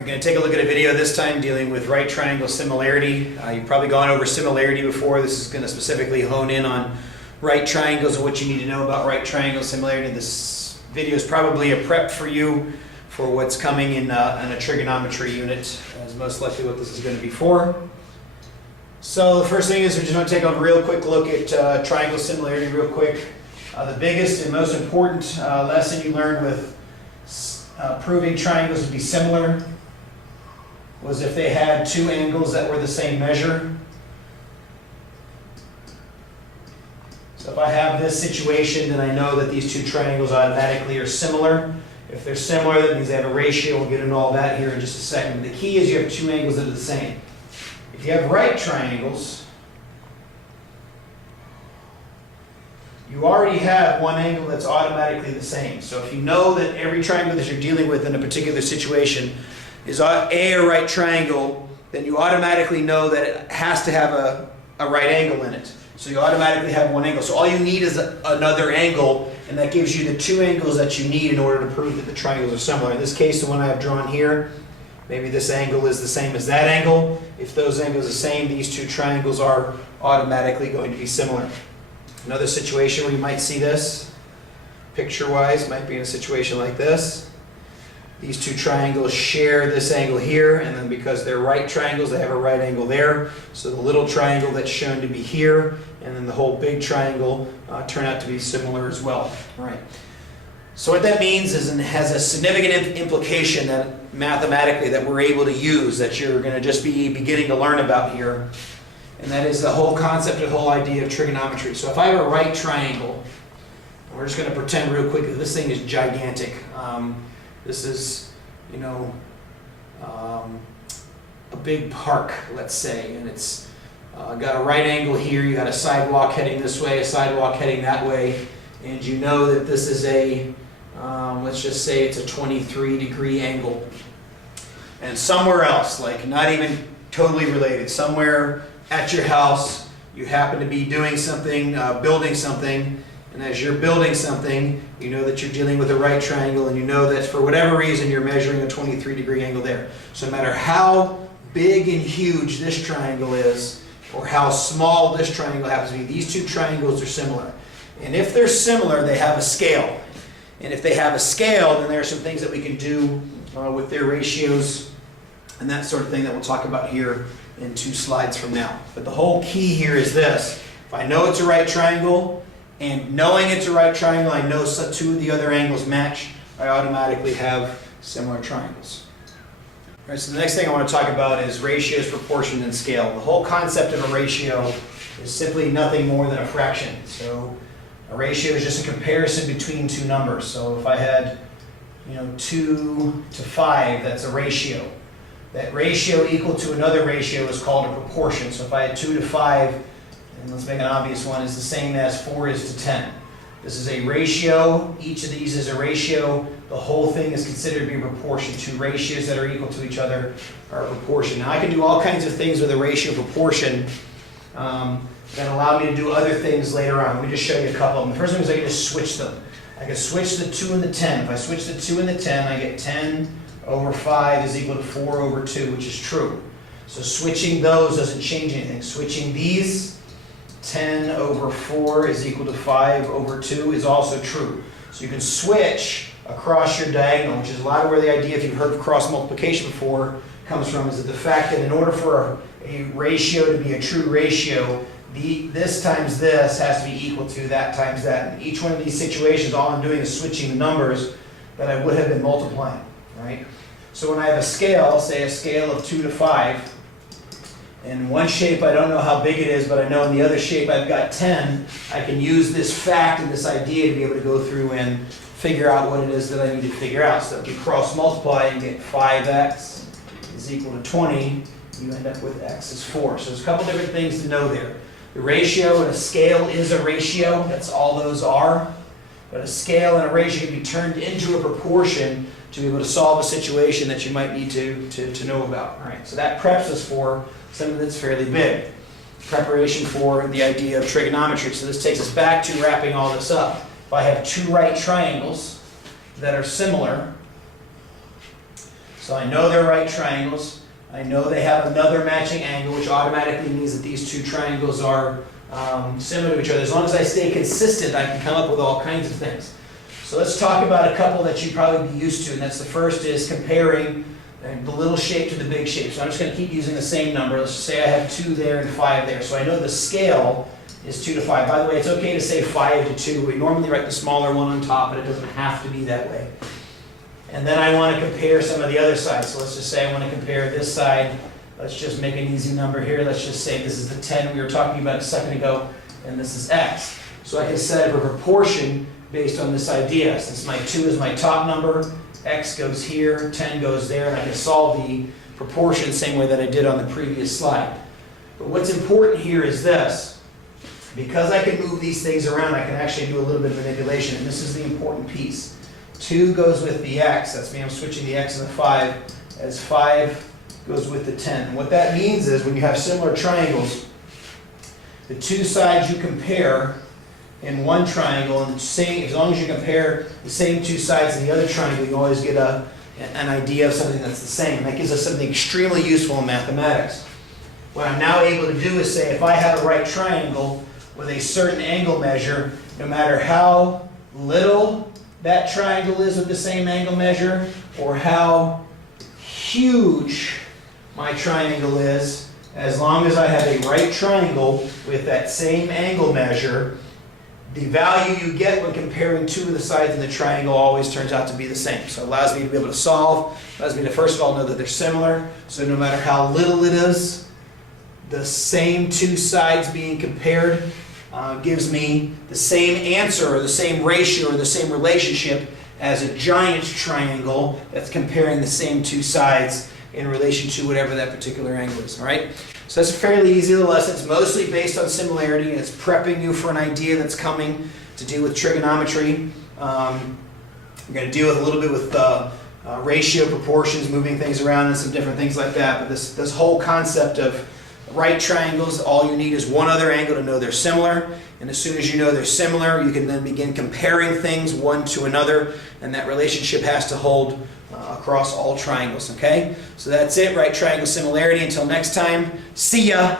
We're going to take a look at a video this time dealing with right triangle similarity. You've probably gone over similarity before. This is going to specifically hone in on right triangles and what you need to know about right triangle similarity. This video is probably a prep for you for what's coming in a trigonometry unit, as most likely what this is going to be for. So the first thing is we just want to take a real quick look at triangle similarity real quick. The biggest and most important lesson you learned with proving triangles to be similar was if they had two angles that were the same measure. So if I have this situation, then I know that these two triangles automatically are similar. If they're similar, that means they have a ratio. We'll get into all that here in just a second. The key is you have two angles that are the same. If you have right triangles, you already have one angle that's automatically the same. So if you know that every triangle that you're dealing with in a particular situation is a right triangle, then you automatically know that it has to have a right angle in it. So you automatically have one angle. So all you need is another angle, and that gives you the two angles that you need in order to prove that the triangles are similar. In this case, the one I have drawn here, maybe this angle is the same as that angle. If those angles are the same, these two triangles are automatically going to be similar. Another situation where you might see this, picture-wise, might be in a situation like this. These two triangles share this angle here, and then because they're right triangles, they have a right angle there. So the little triangle that's shown to be here, and then the whole big triangle turn out to be similar as well. All right. So what that means is it has a significant implication that mathematically that we're able to use, that you're going to just be beginning to learn about here. And that is the whole concept, the whole idea of trigonometry. So if I have a right triangle, we're just going to pretend real quick that this thing is gigantic. This is, a big park, let's say, and it's got a right angle here. You got a sidewalk heading this way, a sidewalk heading that way, and you know that this is a, let's just say it's a 23-degree angle. And somewhere else, like not even totally related, somewhere at your house, you happen to be doing something, building something, and as you're building something, you know that you're dealing with a right triangle, and you know that for whatever reason you're measuring a 23-degree angle there. So no matter how big and huge this triangle is, or how small this triangle happens to be, these two triangles are similar. And if they're similar, they have a scale. And if they have a scale, then there are some things that we can do with their ratios and that sort of thing that we'll talk about here in 2 slides from now. But the whole key here is this. If I know it's a right triangle, and knowing it's a right triangle, I know two of the other angles match, I automatically have similar triangles. All right, so the next thing I want to talk about is ratios, proportion, and scale. The whole concept of a ratio is simply nothing more than a fraction. So a ratio is just a comparison between two numbers. So if I had 2 to 5, that's a ratio. That ratio equal to another ratio is called a proportion. So if I had 2 to 5, and let's make an obvious one, is the same as 4 is to 10. This is a ratio. Each of these is a ratio. The whole thing is considered to be a proportion. Two ratios that are equal to each other are a proportion. Now I can do all kinds of things with a ratio proportion that allow me to do other things later on. Let me just show you a couple of them. The first one is I can just switch them. I can switch the 2 and the 10. If I switch the 2 and the 10, I get 10 over 5 is equal to 4 over 2, which is true. So switching those doesn't change anything. Switching these, 10 over 4 is equal to 5 over 2 is also true. So you can switch across your diagonal, which is a lot of where the idea, if you've heard of cross multiplication before, comes from, is that the fact that in order for a ratio to be a true ratio, this times this has to be equal to that times that. In each one of these situations, all I'm doing is switching the numbers that I would have been multiplying, right? So when I have a scale, say a scale of 2 to 5, in one shape I don't know how big it is, but I know in the other shape I've got 10, I can use this fact and this idea to be able to go through and figure out what it is that I need to figure out. So if you cross multiply and get 5x is equal to 20, you end up with x is 4. So there's a couple different things to know there. The ratio and a scale is a ratio, that's all those are. But a scale and a ratio can be turned into a proportion to be able to solve a situation that you might need to know about. All right, so that preps us for something that's fairly big. Preparation for the idea of trigonometry. So this takes us back to wrapping all this up. If I have two right triangles that are similar, So I know they're right triangles. I know they have another matching angle, which automatically means that these two triangles are similar to each other. As long as I stay consistent, I can come up with all kinds of things. So let's talk about a couple that you'd probably be used to, and that's the first is comparing the little shape to the big shape. So I'm just going to keep using the same number. Let's just say I have 2 there and 5 there. So I know the scale is 2 to 5. By the way, it's okay to say 5 to 2. We normally write the smaller one on top, but it doesn't have to be that way. And then I want to compare some of the other sides. So let's just say I want to compare this side. Let's just make an easy number here. Let's just say this is the 10 we were talking about a second ago, and this is x. So I can set up a proportion based on this idea. Since my 2 is my top number, x goes here, 10 goes there, and I can solve the proportion the same way that I did on the previous slide. But what's important here is this. Because I can move these things around, I can actually do a little bit of manipulation, and this is the important piece. 2 goes with the x, that's me, I'm switching the x and the 5, as 5 goes with the 10. And what that means is when you have similar triangles, the two sides you compare in one triangle, and as long as you compare the same two sides in the other triangle, you always get an idea of something that's the same. That gives us something extremely useful in mathematics. What I'm now able to do is say if I have a right triangle with a certain angle measure, no matter how little that triangle is with the same angle measure, or how huge my triangle is, as long as I have a right triangle with that same angle measure, the value you get when comparing two of the sides of the triangle always turns out to be the same. So it allows me to be able to solve, allows me to first of all know that they're similar, so no matter how little it is, the same two sides being compared gives me the same answer or the same ratio or the same relationship as a giant triangle that's comparing the same two sides in relation to whatever that particular angle is. All right? So that's a fairly easy little lesson. It's mostly based on similarity, and it's prepping you for an idea that's coming to do with trigonometry. We're going to deal with a little bit with ratio, proportions, moving things around, and some different things like that. But this whole concept of right triangles, all you need is one other angle to know they're similar. And as soon as you know they're similar, you can then begin comparing things one to another, and that relationship has to hold across all triangles, okay? So that's it, right triangle similarity. Until next time, see ya!